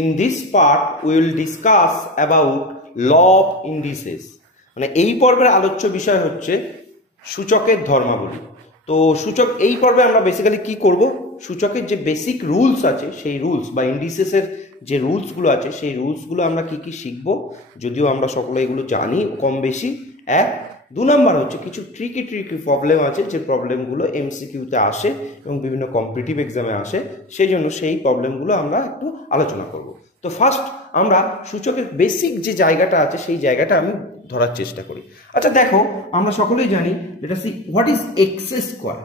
In this part we will discuss about law of indices. মানে এই পর্বের আলোচ্য বিষয় হচ্ছে সূচকের ধর্মাবলী। তো সূচক এই পর্বে আমরা বেসিক্যালি কি করব, সূচকের যে বেসিক রুলস আছে সেই রুলস বা ইন্ডিসেসের যে রুলসগুলো আছে সেই রুলসগুলো আমরা কি কি শিখব, যদিও আমরা সকলে এগুলো জানি কম বেশি। এক, দু নম্বর হচ্ছে কিছু ট্রিকি প্রবলেম আছে যে প্রবলেমগুলো এমসিকিউতে আসে এবং বিভিন্ন কম্পিটিটিভ এক্সামে আসে, সেই জন্য সেই প্রবলেমগুলো আমরা একটু আলোচনা করব। তো ফার্স্ট আমরা সূচকের বেসিক যে জায়গাটা আছে সেই জায়গাটা আমি ধরার চেষ্টা করি। আচ্ছা দেখো, আমরা সকলেই জানি এটা see what is x square.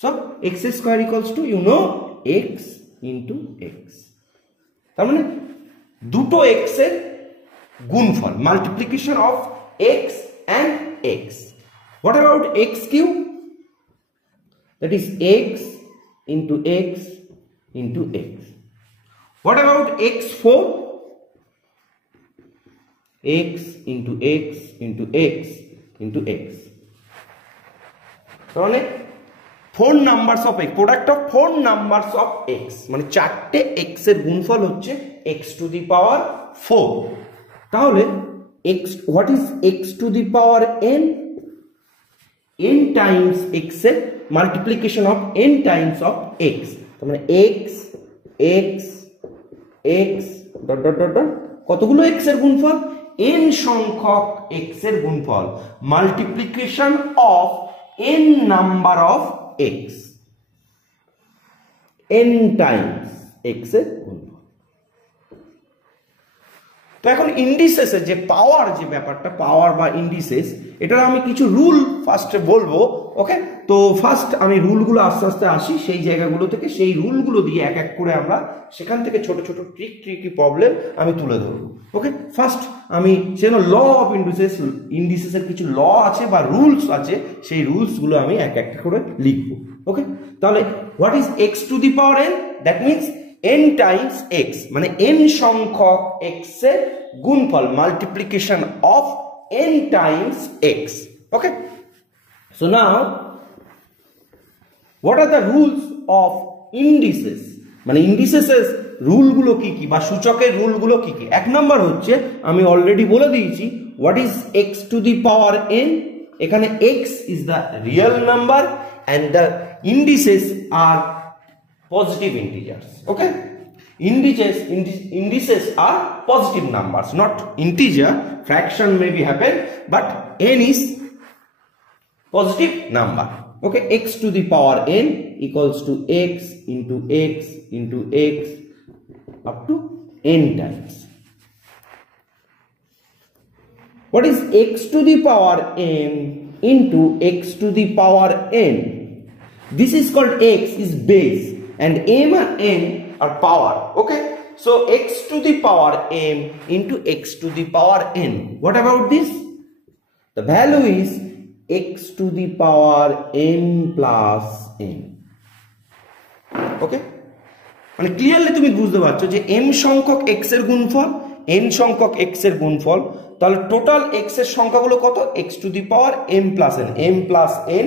So x square equals to you know x into x, তার মানে দুটো এক্স এর গুণফল, multiplication of x and x. What about x cube? That is x into x into x. What about x4? X into x into x into x. মানে 4 numbers of x, product of 4 numbers of x, মানে চারটে x এর গুণফল হচ্ছে x to the power 4। তাহলে x, what is x to the power n? n times x এর multiplication of n times of x, তার মানে x x x dot dot dot dot কতগুলো x এর গুণফল? n সংখ্যক x এর গুণফল, multiplication of n number of x, n Times x এর গুণফল। তো এখন ইন্ডিসেসের যে পাওয়ার, যে ব্যাপারটা পাওয়ার বা ইন্ডিসেস, এটার আমি কিছু রুল ফার্স্টে বলবো। ওকে, তো ফার্স্ট আমি রুলগুলো আস্তে আস্তে আসি সেই জায়গাগুলো থেকে, সেই রুলগুলো দিয়ে এক এক করে আমরা সেখান থেকে ছোট ছোট ট্রিকি প্রবলেম আমি তুলে ধরবো। ওকে, ফার্স্ট আমি সেন ল অফ ইন্ডিসেসের কিছু ল আছে বা রুলস আছে, সেই রুলসগুলো আমি এক এক করে লিখবো। ওকে, তাহলে what is x to the power N? That means n Times x, মানে n সংখ্যক x এর গুণফল, multiplication of n Times x। Okay, so now what are the rules of indices? মানে ইন্ডিসেসের রুলগুলো কি কি বা সূচকের রুলগুলো কি কি? এক নম্বর হচ্ছে আমি অলরেডি বলে দিয়েছি, what is x to the power n? এখানে x is the real number and the indices are positive integers. Okay, indices are positive numbers, not integer. Fraction may be happen, but n is positive number. Okay, x to the power n equals to x into x into x up to n times. What is x to the power n into x to the power n? This is called, x is base and m and n are power. Okay, so x to the power m into x to the power n. What about this? The value is x to the power m plus n. Okay, মানে ক্লিয়ারলি তুমি বুঝতে পারছো যে m সংখ্যক x এর গুণফল, n সংখ্যক x এর গুণফল, তাহলে টোটাল x এর সংখ্যাগুলো কত? x to the power m plus n, m plus n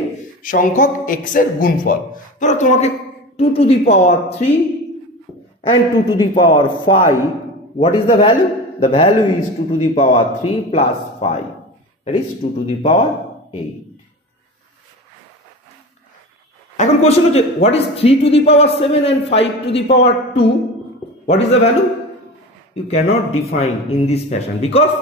সংখ্যক x এর গুণফল। ধরো তোমাকে 2 to the power 3 and 2 to the power 5, what is the value? The value is 2 to the power 3 plus 5, that is 2 to the power 8. এখন কোশ্চেন হচ্ছে, what is 3 to the power 7 and 5 to the power 2? What is the value? You cannot define in this fashion because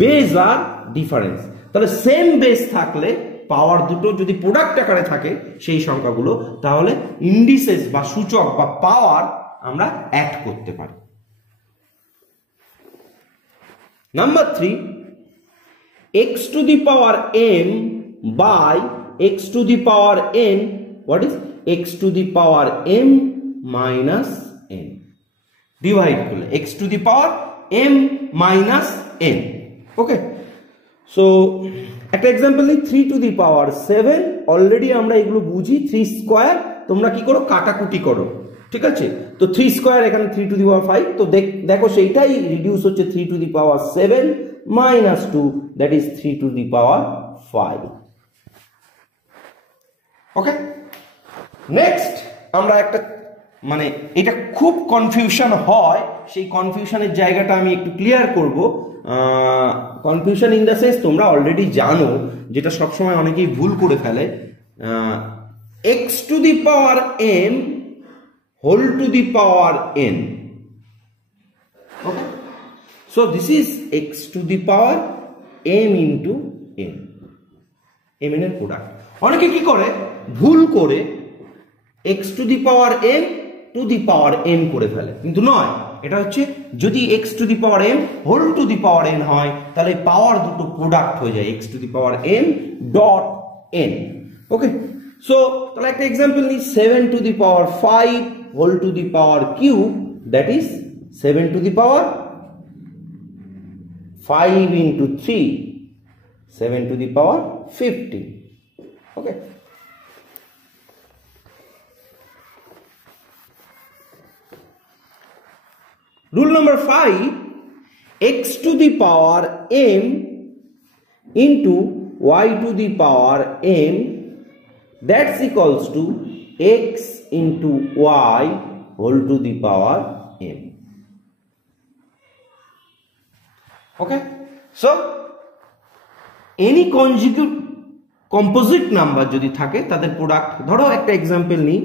base are difference. তাহলে same base থাকলে, পাওয়ার দুটো যদি প্রোডাক্ট আকারে থাকে সেই সংখ্যাগুলো, তাহলে ইন্ডিসেস বা সূচক বা পাওয়ার আমরা অ্যাড করতে পারি। নাম্বার 3, x to the power m by x to the power n. What is x to the power m minus n? Divide করলে x to the power m minus n. Okay, so একটা এক্সাম্পল নেই, 3 to the power 7, অলরেডি আমরা এগুলো বুঝি। 3 স্কোয়ার তোমরা কি করো? কাটাকুটি করো, ঠিক আছে? তো 3 স্কোয়ার এখানে 3 to the power 5, তো দেখো সেইটাই রিডিউস হচ্ছে 3 to the power 7 minus 2, that is 3 to the power 5. ওকে, নেক্সট আমরা একটা মানে এটা খুব কনফিউশন হয়, সেই কনফিউশনের জায়গাটা আমি একটু ক্লিয়ার করব। কনফিউশন ইন দ্য সেন্স তোমরা অলরেডি জানো, যেটা সবসময় অনেকেই ভুল করে ফেলে, x to the power m whole to the power n. Okay, so this is x to the power m into n, m n এর প্রোডাক্ট। অনেকে কি করে, ভুল করে x to the power m to the power n করে ফেলে, কিন্তু নয়, এটা হচ্ছে যদি x to the power m whole to the power n হয় তাহলে পাওয়ার দুটো প্রোডাক্ট হয়ে যায়, x to the power m dot n। Okay, so তাহলে একটা এক্সাম্পল নিই, 7 to the power 5 whole to the power cube, that is 7 to the power 5 into 3, 7 to the power 50. Okay. Rule number 5, x to the power m into y to the power m, that's equals to x into y whole to the power m. Okay, so any composite number যদি থাকে তাদের প্রোডাক্ট, ধরো একটা example নিই,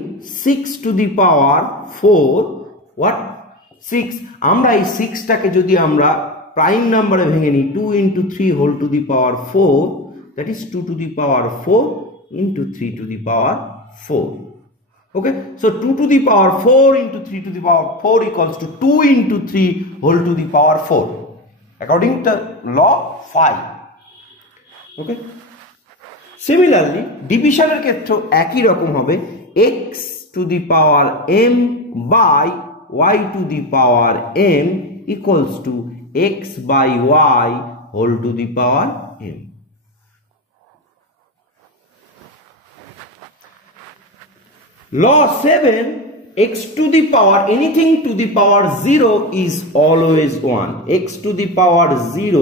6 to the power 4, what 6, আমরা এই 6টাকে যদি আমরা প্রাইম নাম্বারে ভেঙে নিই, 2 into 3 whole to the power 4, that is 2 to the power 4 into 3 to the power 4. Okay, so 2 to the power 4 into 3 to the power 4 equals to 2 into 3 whole to the power 4. According to law 5. Okay, similarly division এর ক্ষেত্রেও একই রকম হবে, x to the power m by y to the power m equals to x by y whole to the power m. Law 7, x to the power anything to the power 0 is always 1. X to the power 0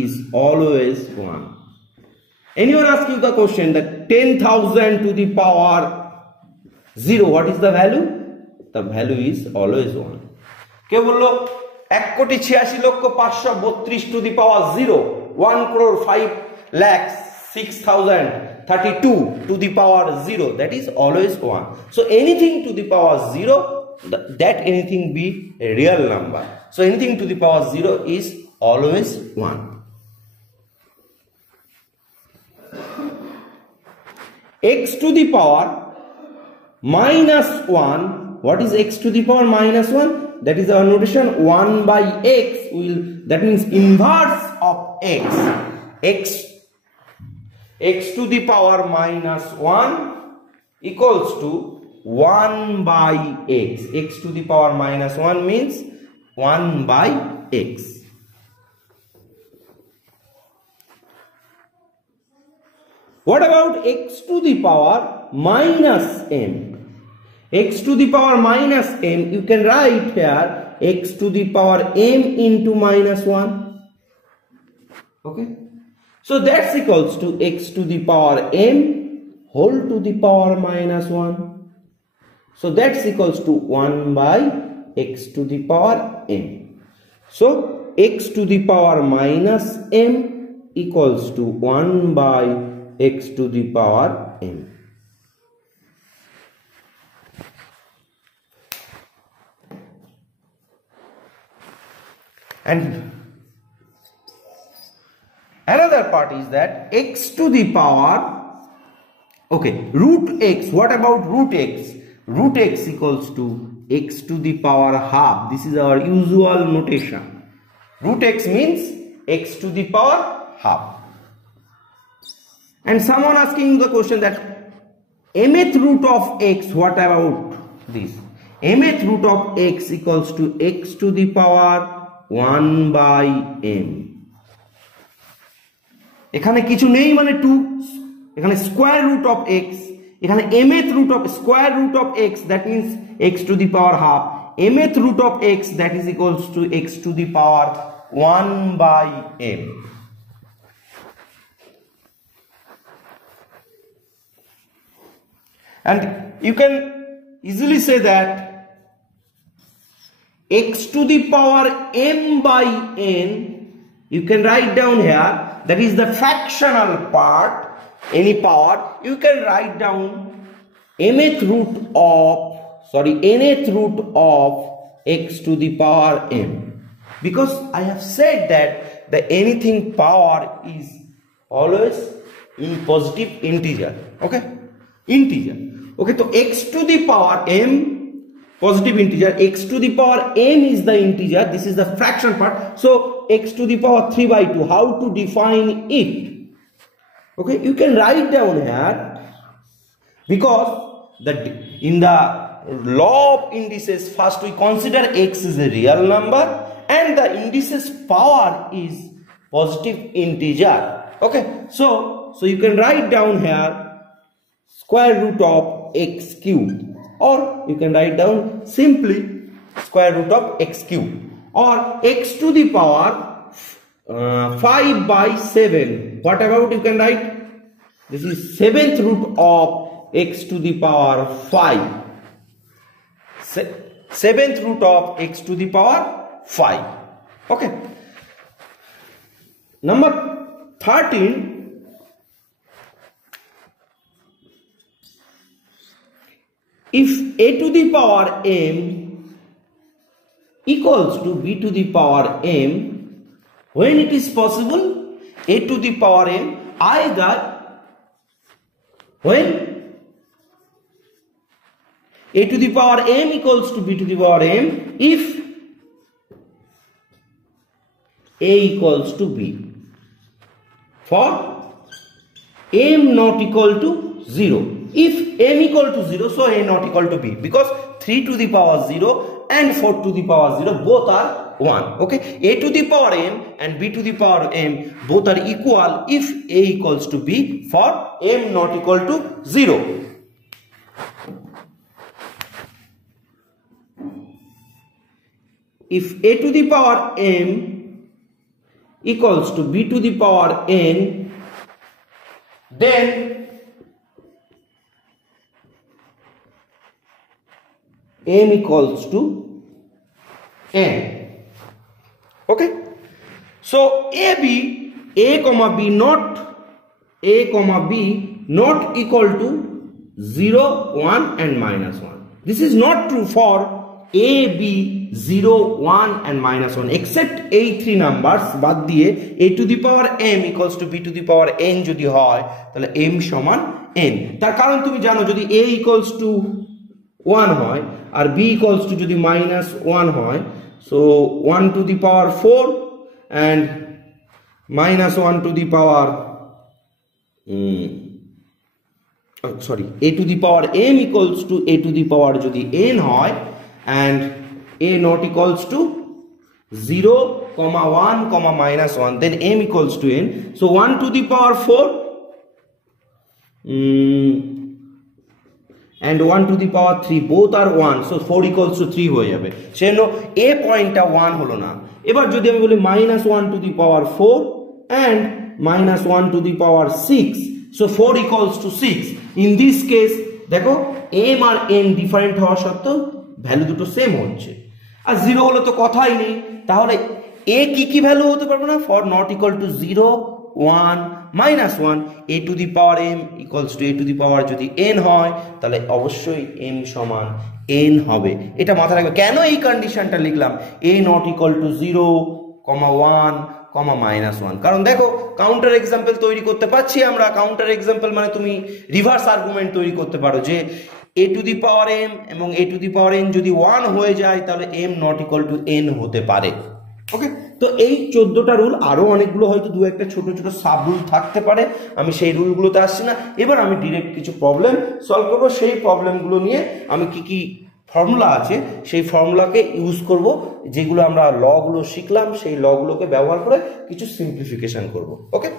is always 1. Anyone ask you the question that 10,000 to the power 0, what is the value? The value is always 1. কে বললো 1,86,532 to the power 0, 1,05,06,032 to the power 0, that is always 1. So anything to the power 0, that anything be a real number. So anything to the power 0 is always 1. X to the power minus 1, what is x to the power minus 1? That is our notation, 1 by x will, that means inverse of x. X to the power minus 1 equals to 1 by x. X to the power minus 1 means 1 by x. What about x to the power minus m? X to the power minus m, you can write here x to the power m into minus 1. Okay, so that's equals to x to the power m whole to the power minus 1. So that's equals to 1 by x to the power m. So x to the power minus m equals to 1 by x to the power m. And another part is that x to the power, okay, root x. What about root x? Root x equals to x to the power half. This is our usual notation. Root x means x to the power half. And someone asking the question that mth root of x, what about this? Mth root of x equals to x to the power 1 by m. এখানে কিছু নেই মানে 2, এখানে square root of x, এখানে mth root of square root of x, that means x to the power half, mth root of x, that is equals to x to the power 1 by m. And easily say that x to the power m by n, you can write down here, that is the fractional part, any power, you can write down nth root of x to the power m, because I have said that the anything power is always in positive integer, okay, integer, okay. So x to the power m, positive integer, x to the power m is the integer, this is the fraction part, so x to the power 3 by 2, how to define it? Okay, you can write down here, because in the law of indices, first we consider x is a real number and the indices power is positive integer. Okay, so you can write down here square root of x cube, or you can write down simply square root of x cube, or x to the power 5 by 7. What about you can write? This is 7th root of x to the power 5. 7th root of x to the power 5. Okay. Number 13. If a to the power m equals to b to the power m, when it is possible, a to the power m either when a to the power m equals to b to the power m if a equals to b, for m not equal to 0. If m equal to 0, so a not equal to b, because 3 to the power 0 and 4 to the power 0 both are 1. Okay, a to the power m and b to the power m both are equal if a equals to b, for m not equal to 0. If a to the power m equals to b to the power n, then m equals to n. Okay, so a comma b not equal to 0, 1 and minus 1. This is not true for a, b, 0, 1 and minus 1, except এই 3 numbers বাদ দিয়ে a to the power m equals to b to the power n যদি হয়, তাহলে m সমান n। তার কারণ তুমি জানো, যদি a equals to 1 হয় আর b equals to যদি minus 1 হয়, so 1 to the power 4 and minus 1 to the power a to the power m equals to a to the power যদি n হয় and a not equals to 0, 1, minus 1, then m equals to n. So 1 to the power 4 and 1 to the power 3 both are 1, so 4 equals to 3 হয়ে যাবে। সেজন্য a পয়েন্টটা 1 হলো না। এবার যদি আমি বলি minus 1 to the power 4 and minus 1 to the power 6, so 4 equals to 6. In this case দেখো m আর n ডিফারেন্ট হওয়া সত্ত্বেও ভ্যালু দুটো সেম হচ্ছে, আর 0 হলে তো কথাই নেই। তাহলে a কি ভ্যালু হতে পারবে না? ফর নট ইকুয়াল টু 0, 1, minus 1, a to the power m equals to a to the power যদি n হয়, তাহলে অবশ্যই m সমান n হবে। এটা মাথায় রাখবে। কেন এই কন্ডিশনটা লিখলাম a not equal to 0, 1, minus 1? কারণ দেখো কাউন্টার এক্সাম্পল তৈরি করতে পারছি আমরা। কাউন্টার এক্সাম্পল মানে তুমি রিভার্স আর্গুমেন্ট তৈরি করতে পারো যে a to the power m এবং a to the power n যদি 1 হয়ে যায়, তাহলে m not equal to n হতে পারে। ওকে, তো এই 14টা রুল, আরো অনেকগুলো হয়তো দু একটা ছোট ছোট সাব রুল থাকতে পারে, আমি সেই রুলগুলোতে আসছি না। এবার আমি ডিরেক্ট কিছু প্রবলেম সলভ করবো। সেই প্রবলেমগুলো নিয়ে আমি কি ফর্মুলা আছে সেই ফর্মুলাকে ইউজ করব, যেগুলো আমরা লগুলো শিখলাম সেই লগুলোকে ব্যবহার করে কিছু সিম্পলিফিকেশন করব। ওকে,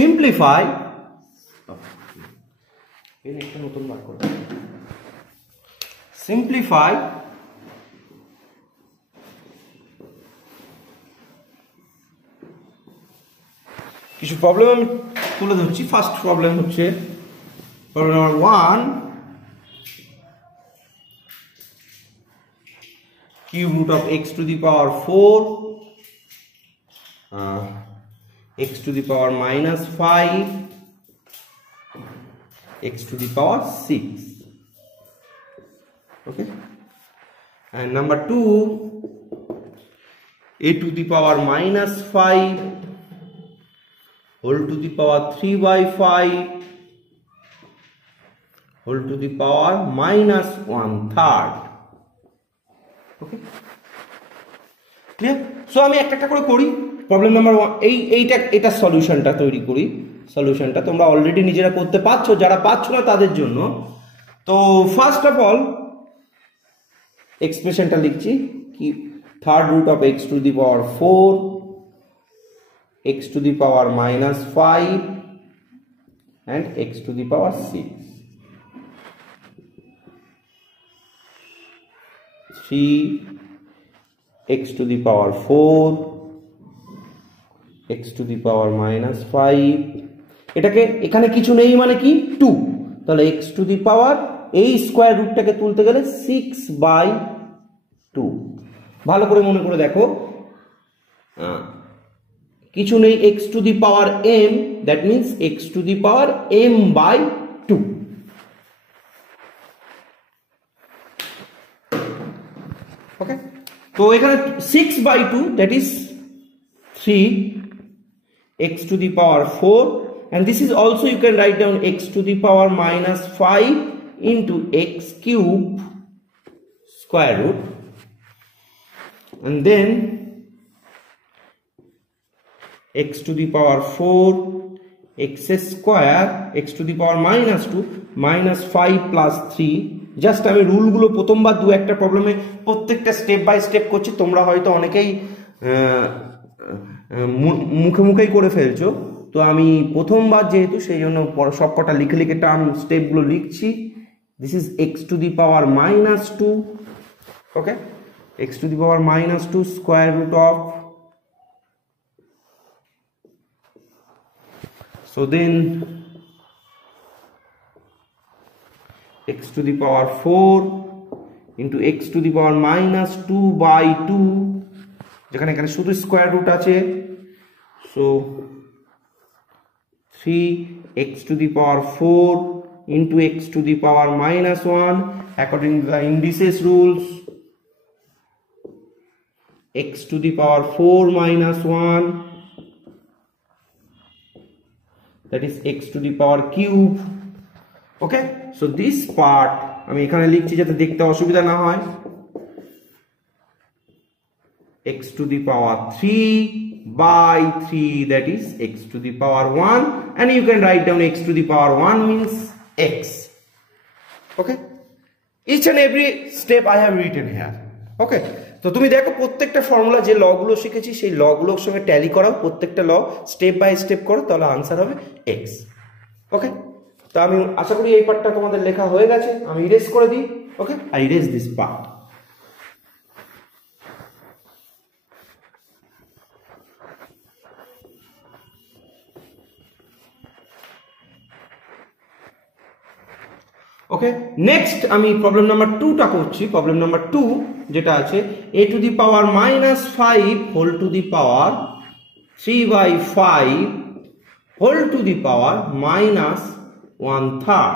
simplify একটা নতুন বার করব সিম্পলিফাই কিছু প্রবলেম আমি তুলে ধরছি ফার্স্ট প্রবলেম হচ্ছে problem number 1 cube root of x to the power 4 x to the power minus 5 x to the power 6. Okay, and number 2 a to the power minus 5 whole to the power 3 by 5 whole to the power minus 1/3. Okay, clear? So আমি একটা একটা করে করি problem number 1 এটা সলিউশনটা তৈরি করি সলিউশনটা তোমরা অলরেডি নিজেরা করতে পারছো যারা পারছো না তাদের জন্য তো ফার্স্ট অফ অল এক্সপ্রেশনটা লিখছি কি third root of x to the power 4 x to the power minus 5 and x to the power 6 3 x to the power 4 x to the power minus 5 এটাকে এখানে কিছু নেই মানে কি 2 তাহলে x to the power এই স্কয়ার রুটটাকে তুলতে গেলে 6/2 ভালো করে মনে করে দেখো কিছু নেই x to the power m that means x to the power m/2 okay তো এখানে 6/2 that is 3 x to the power 4 and this is also you can write down x to the power minus 5 into x cube square root and then x to the power 4 x square x to the power minus 2 minus 5 plus 3 জাস্ট আমি রুলগুলো প্রথমবার দু একটা প্রবলেমে প্রত্যেকটা step by step করছি তোমরা হয়তো অনেকেই মুখে মুখেই করে ফেলছো তো আমি প্রথমবার যেহেতু সেই জন্য সবকটা লিখে লিখে টার্ম স্টেপগুলো লিখছি this is x to the power minus 2 okay x to the power minus 2 square root of so then x to the power 4 into x to the power minus 2/2 যেখানে এখানে শুধু স্কয়ার রুট আছে so 3 x to the power 4 into x to the power minus 1 according to the indices rules x to the power 4 minus 1 that is x to the power cube okay so this part আমি এখানে লিখছি যাতে দেখতে অসুবিধা না হয় x to the power 3/3 that is x to the power 1 and you can write down x to the power 1 means x okay each and every step I have written here okay তো তুমি দেখো প্রত্যেকটা ফর্মুলা যে লগুলো শিখেছি সেই লগুলোর সঙ্গে ট্যালি করাও প্রত্যেকটা ল স্টেপ বাই স্টেপ করো তাহলে आंसर হবে x ওকে তো আমি আশা করি এই পার্টটা তোমাদের লেখা হয়ে গেছে আমি ইরেজ করে দিই okay I erase this part okay next আমি প্রবলেম নাম্বার 2 টা করছি প্রবলেম নাম্বার 2 যেটা আছে a to the power minus 5 whole to the power 3/5 whole to the power minus 1/3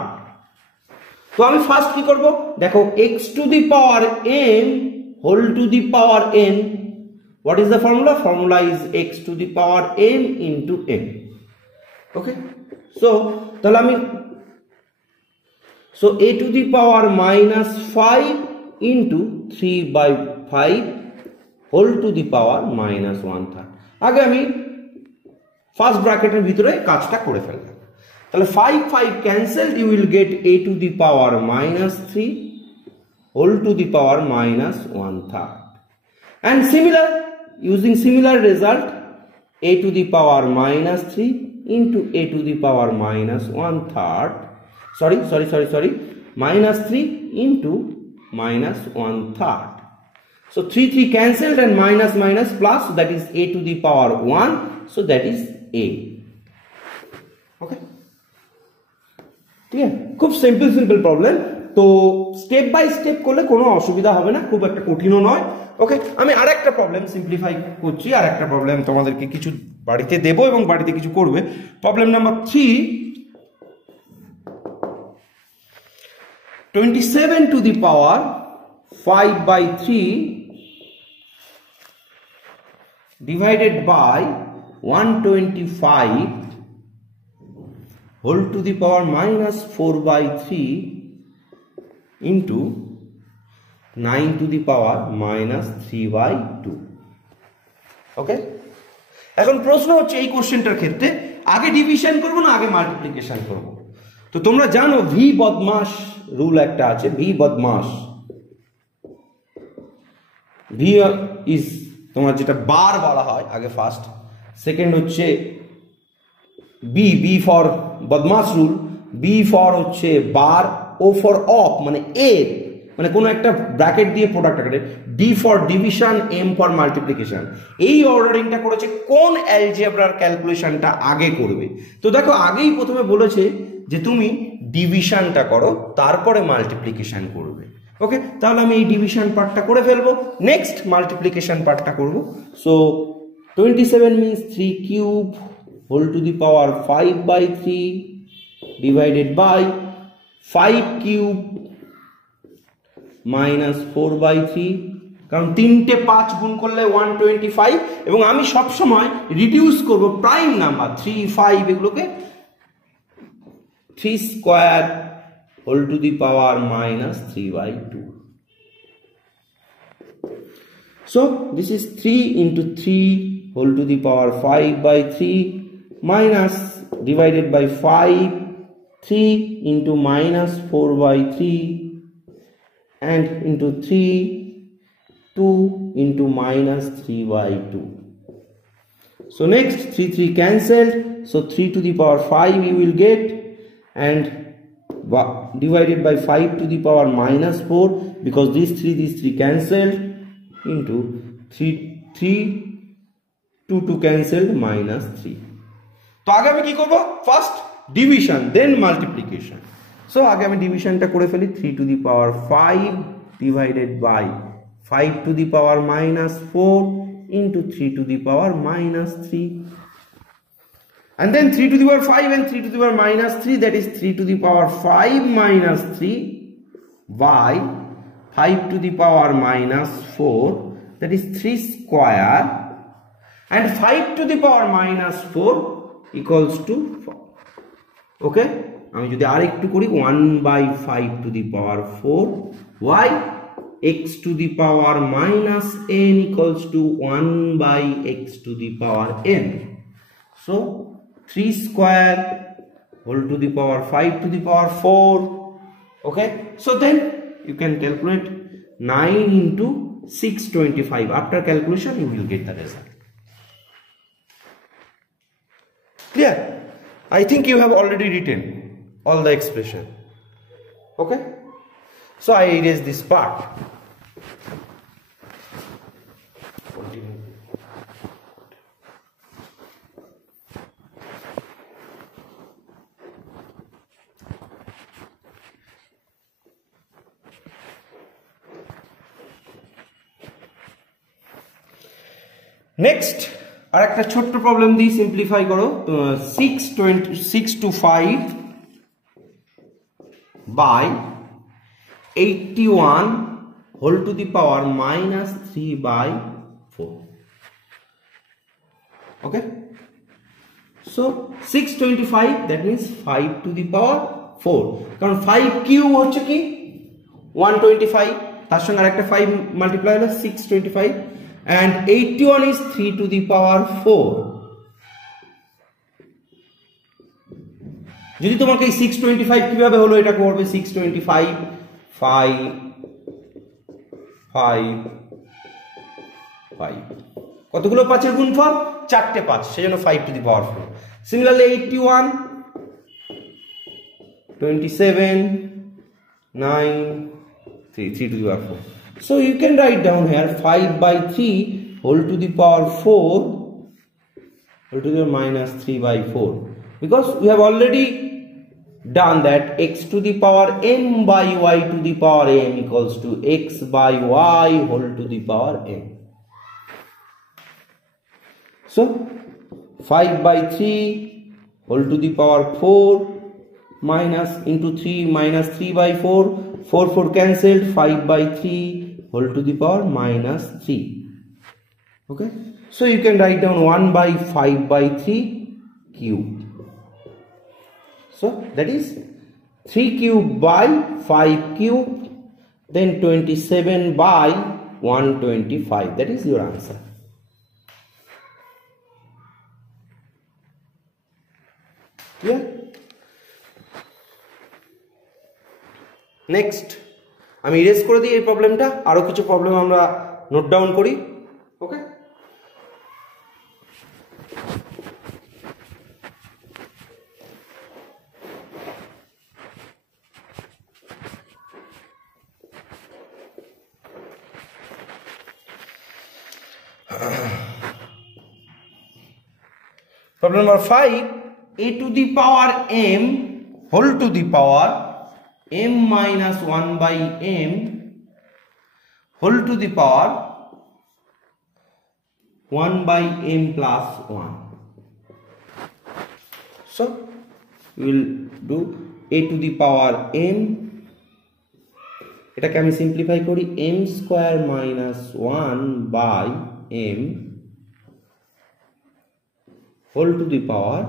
তো আমি ফার্স্ট কি করব দেখো x to the power n whole to the power n what is the formula is x to the power n into n okay so তাহলে আমি so a to the power minus 5 into 3/5 whole to the power minus 1/3 আগে আমি ফার্স্ট ব্র্যাকেটের ভিতরে কাজটা করে ফেললাম তাহলে 5 cancelled you will get a to the power minus 3 whole to the power minus 1/3 and similar using similar result a to the power minus 3 into a to the power minus 1/3 sorry, minus 3 into minus 1/3. So 3 cancelled and minus minus plus, so that is a to the power 1, so that is a. Okay, clear? খুব simple problem. তো step by step করলে কোনো অসুবিধা হবে না, খুব একটা কঠিনও নয়। ওকে, আমি আরেকটা প্রবলেম সিম্পলিফাই করছি, আরেকটা প্রবলেম তোমাদেরকে কিছু বাড়িতে দেবো এবং বাড়িতে কিছু করবে। Problem number 3, 27 to the power 5/3 divided by 125 whole to the power minus 4/3 into 9 to the power minus 3/2. ওকে, এখন প্রশ্ন হচ্ছে এই কোশ্চেনটার ক্ষেত্রে আগে ডিভিশন করব না আগে মাল্টিপ্লিকেশন করব? তো তোমরা জানো ভি বদমাস রুল একটা আছে, ভি বদমাস। ভি ইজ তোমার যেটা বার বলা হয় আগে ফার্স্ট, সেকেন্ড হচ্ছে বি ফর বদমাস রুল, বি ফর হচ্ছে বার, ও ফর অফ মানে এর মানে কোনো একটা ব্র্যাকেট দিয়ে প্রোডাক্ট আকারে, D for division, M for multiplication. এই অর্ডারিংটা করেছে কোন অ্যালজেব্রার ক্যালকুলেশনটা আগে করবে। তো দেখো আগেই প্রথমে বলেছে যে তুমি ডিভিশনটা করো তারপরে মাল্টিপ্লিকেশন করবে। ওকে, তাহলে আমি এই ডিভিশন পার্টটা করে ফেলবো, নেক্সট মাল্টিপ্লিকেশন পার্টটা করব। সো 27 means 3 cube whole to the power 5/3 divided by 5 cube minus 4/3, কারণ তিনটে 5 গুণ করলে 125 এবং আমি সব সময় রিডিউস করব প্রাইম নাম্বার 3, 5 এগুলোকে 3 square whole to the power minus 3/2. So this is 3 into 3 whole to the power 5/3 minus divided by 5, 3 into minus 4/3 and into 3, 2 into minus 3/2. So next 3 cancelled, so 3 to the power 5 you will get, and divided by 5 to the power minus 4, because these 3 cancelled, into 3 2 cancelled minus 3. তো আগে আমি কি করব, first division দেন multiplication. So আগে আমি ডিভিশনটা করে ফেলি, 3 to the power 5 divided by 5 to the power minus 4 into 3 to the power minus 3, and then 3 to the power 5 and 3 to the power minus 3, that is 3 to the power 5 minus 3 by 5 to the power minus 4, that is 3 square, and 5 to the power minus 4 equals to 4. Okay, আমি যদি আর একটু করি 1/5 to the power 4, why x to the power minus n equals to 1/x to the power n. So 3 square whole to the power 5 to the power 4. Okay, so then you can calculate 9 into 625. After calculation you will get the result. Clear? I think you have already written all the expression. Okay, so I erase this part. Next আর একটা ছোট্ট প্রবলেম দিয়ে সিম্পলিফাই করো, 625 by 81 whole to the power minus 3/4. Okay, so 625 that means 5 to the power 4, কারণ 5 কিউব হচ্ছে কি 125, তার সঙ্গে আরেকটা 5 মাল্টিপ্লাই হলো 625, and 81 is 3 to the power 4. যদি তোমাকে এই 625 কিভাবে হলো এটা করবে, 625 5 5 5, কতগুলো 5 এর গুণফল, 4টে 5, সেজন্য 5 to the power 4. Similarly 81 27, 9, 3 to the power 4. So you can write down here 5 by 3 whole to the power 4 whole to the minus 3 by 4, because we have already done that x to the power m by y to the power m equals to x by y whole to the power m. So 5 by 3 whole to the power 4 minus into 3 minus 3 by 4, 4 cancelled, 5 by 3 whole to the power minus 3. Okay, so you can write down 1 by 5 by 3 cube. So that is 3 cube by 5 cube, then 27 by 125. That is your answer. Clear? Next আমি ইরেজ করে দিই এই প্রবলেমটা, আরো কিছু প্রবলেম আমরা note down করি। ওকে, problem number 5, a to the power m whole to the power m minus 1 by m whole to the power 1 by m plus 1. So we will do a to the power m, এটাকে আমি সিম্পলিফাই করি, m square minus 1 by m whole to the power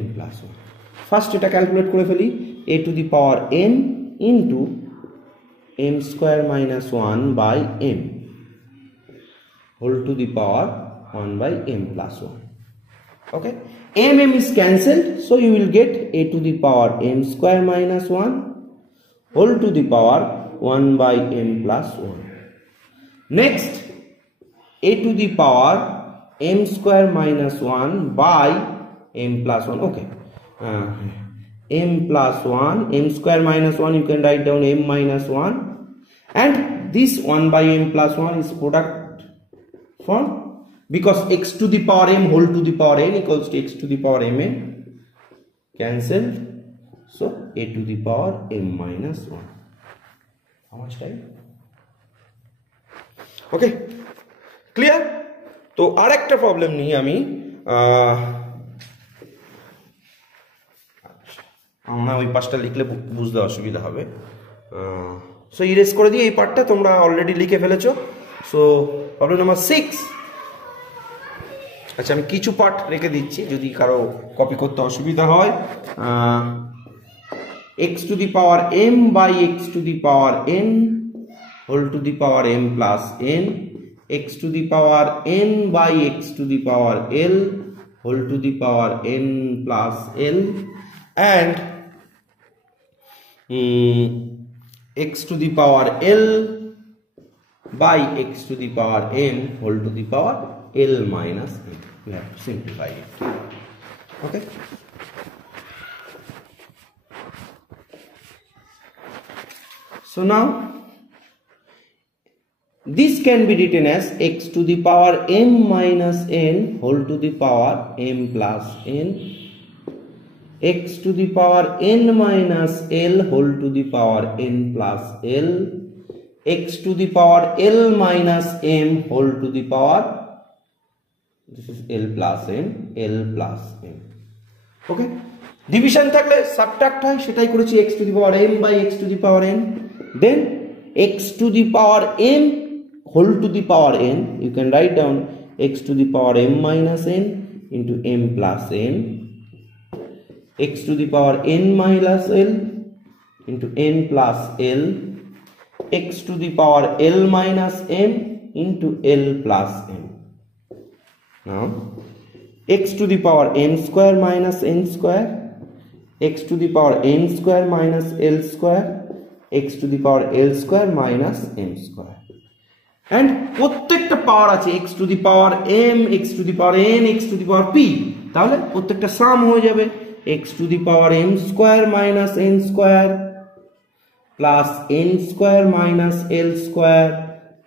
m plus 1. ফার্স্ট এটা ক্যালকুলেট করে ফেলি, a to the power n into m square minus 1 by m whole to the power 1 by m plus 1. Okay, m is cancelled, so you will get a to the power m square minus 1 whole to the power 1 by m plus 1. Next, a to the power m square minus 1 by m plus 1. Okay, m plus 1, m square minus 1, you can write down m minus 1, and this 1 by m plus 1 is product form, because x to the power m whole to the power n equals to x to the power mn, cancelled, so a to the power m minus 1. How much time? Okay, clear? তো আরেকটা প্রবলেম নিয়ে আমি আমরা ওই পাঁচটা লিখলে বুঝতে অসুবিধা হবে, সো ইরেজ করে দিই এই পার্টটা, তোমরা অলরেডি লিখে ফেলেছো। সো প্রবলেম নাম্বার 6, আচ্ছা আমি কিছু পার্ট রেখে দিচ্ছি যদি কারো কপি করতে অসুবিধা হয়। x to the power m by x to the power n whole to the power m plus n, x to the power n by x to the power l whole to the power n plus l, and x to the power l by x to the power m whole to the power l minus n. We have to simplify it. Okay, so now this can be written as x to the power m minus n whole to the power m plus n, x to the power n minus l whole to the power n plus l, x to the power l minus m whole to the power, this is l plus n, l plus m. Okay, division থাকলে সাবট্রাক্ট হয়, সেটাই করেছি, x to the power m by x to the power n, then x to the power m whole to the power n, you can write down x to the power m minus n into m plus n, x to the power n minus l into n plus l, x to the power l minus m into l plus m. Now x to the power n square minus n square, x to the power n square minus l square, x to the power l square minus m square, and প্রত্যেকটা পাওয়ার আছে x to the power m, x to the power n, x to the power p, তাহলে প্রত্যেকটা সাম হয়ে যাবে x to the power m square minus n square plus n square minus l square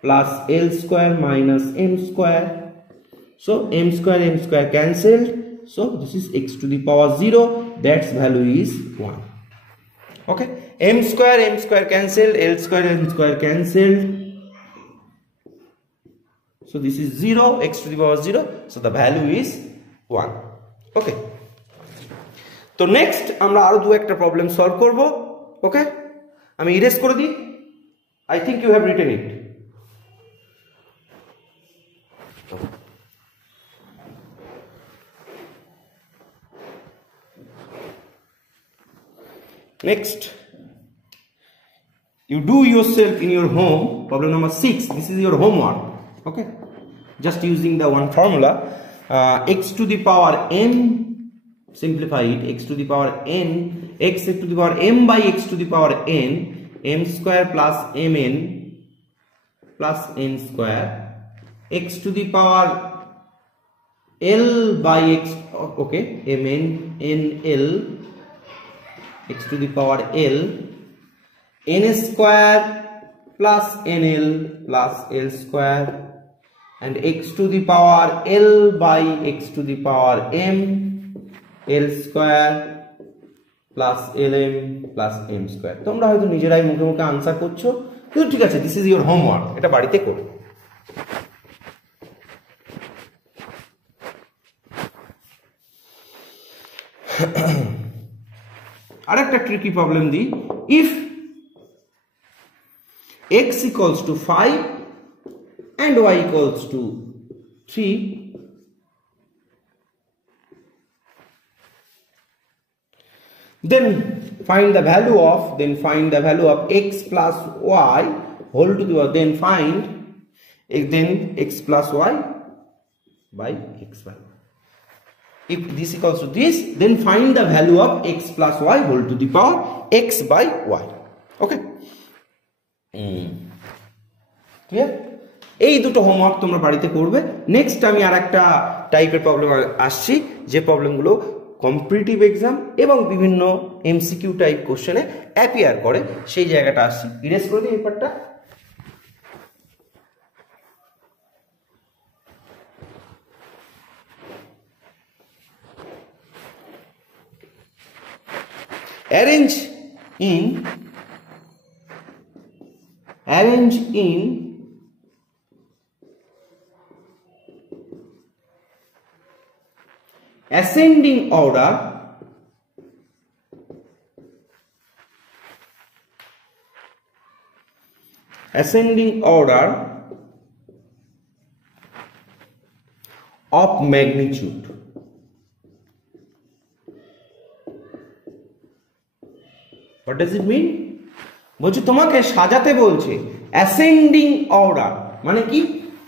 plus l square minus m square. So m square cancelled. So this is x to the power 0. That's value is 1. Okay, m square cancelled, l square cancelled. So this is 0, x to the power 0. So the value is 1. Okay. So next আমরা আরো দু একটা problem solve করব. ওকে, আমি ইরেজ করে দিই. I think you have written it. Next, you do yourself in your home problem number 6. This is your homework. Okay, just using the one formula, x to the power n, simplify it, x to the power n, x to the power m by x to the power n, m square plus mn plus n square, x to the power l by x, okay, mn nl, x to the power l, n square plus nl plus l square, and x to the power l by x to the power m, l square plus lm plus m square. তোমরা হয়তো নিজেরাই মুখে মুখে আনসার করছো, কিন্তু ঠিক আছে, this is your homework, এটা বাড়িতে করো. আরেকটা ট্রিকি প্রবলেম দিই. If x equals to 5 and y equals to 3, then find the value of x plus y whole to the power, then x plus y by xy. If this equals to this, then find the value of x plus y whole to the power x by y. Okay, clear? এই দুটো হোমওয়ার্ক তোমরা বাড়িতে করবে. নেক্সট আমি আরেকটা টাইপের প্রবলেম আসছি, যে প্রবলেমগুলো কম্পিটিটিভ এক্সাম এবং বিভিন্ন এমসিকিউ টাইপ কোশ্চেনে অ্যাপিয়ার করে, সেই জায়গাটা আসছি. ইরেজ করে দিই এই পার্টটা. Arrange in ascending order of magnitude. What does it mean? বলছে তোমাকে সাজাতে বলছে, অ্যাসেন্ডিং অর্ডার মানে কি,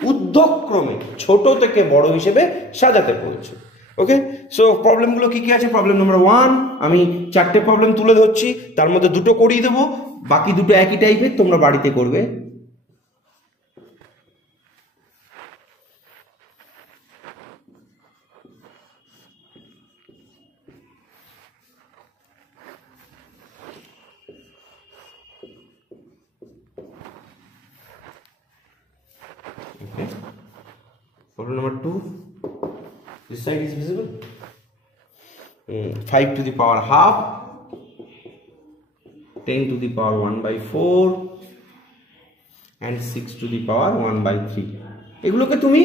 ঊর্ধ্বক্রমে ছোট থেকে বড় হিসেবে সাজাতে বলছে. ওকে, সো প্রবলেমগুলো কি কি আছে? প্রবলেম নাম্বার 1, আমি 4টে প্রবলেম তুলে ধরছি, তার মধ্যে 2টো করিয়ে দেবো, বাকি 2টো একই টাইপের, তোমরা বাড়িতে করবে. Problem number 2, this side is visible. 5 to the power half, 10 to the power 1 by 4 and 6 to the power 1 by 3. এগুলোকে তুমি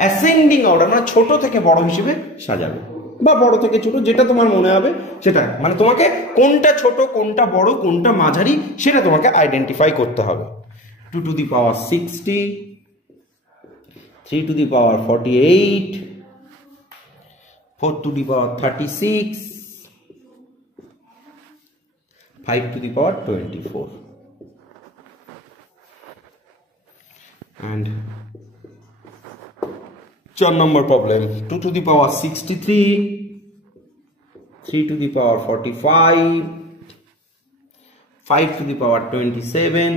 অ্যাসেন্ডিং অর্ডার মানে ছোট থেকে বড় হিসেবে সাজাবে, বা বড় থেকে ছোট, যেটা তোমার মনে হবে সেটা, মানে তোমাকে কোনটা ছোট কোনটা বড় কোনটা মাঝারি সেটা তোমাকে আইডেন্টিফাই করতে হবে. 2 to the power 60, 3 to the power 48, 4 to the power 36, 5 to the power 24. And 4 number problem, 2 to the power 63, 3 to the power 45, 5 to the power 27,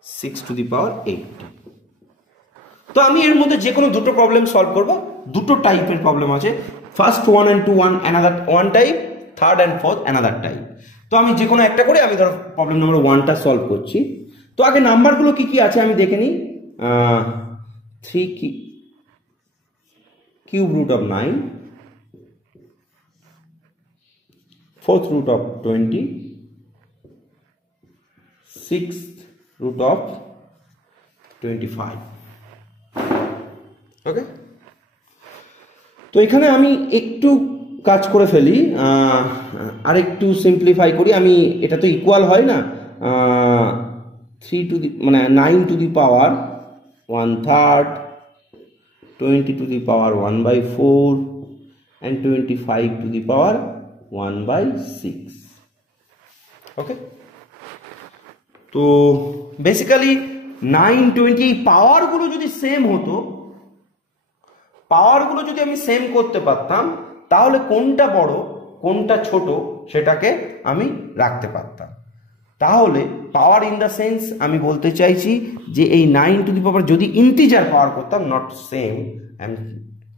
6 to the power 8. তো আমি এর মধ্যে যে কোনো দুটো প্রবলেম সলভ করব. দুটো টাইপের প্রবলেম আছে. ফার্স্ট 1 and 2 one type, third and fourth another type. তো আমি যে কোনো একটা করে আমি ধরো প্রবলেম নাম্বার 1টা সলভ করছি। তো আগে নাম্বারগুলো কি কি আছে আমি দেখে নিই। 3 cube root of 9, 4th root of 20, 6th root of 25. ওকে, তো এখানে আমি একটু কাজ করে ফেলি, আর একটু সিম্পলিফাই করি। আমি এটা তো ইকুয়াল হয় না, 3 to the মানে 9 to the power 1/3, 20 to the power 1/4 and 25 to the power 1/6. ওকে, তো বেসিক্যালি 9, 20 পাওয়ারগুলো যদি সেম হতো, পাওয়ারগুলো যদি আমি সেম করতে পারতাম, তাহলে কোনটা বড় কোনটা ছোট সেটাকে আমি রাখতে পারতাম। তাহলে পাওয়ার ইন দ্য সেন্স আমি বলতে চাইছি যে এই 9 to the power যদি ইন্টিজার পাওয়ার করতাম, not same, I am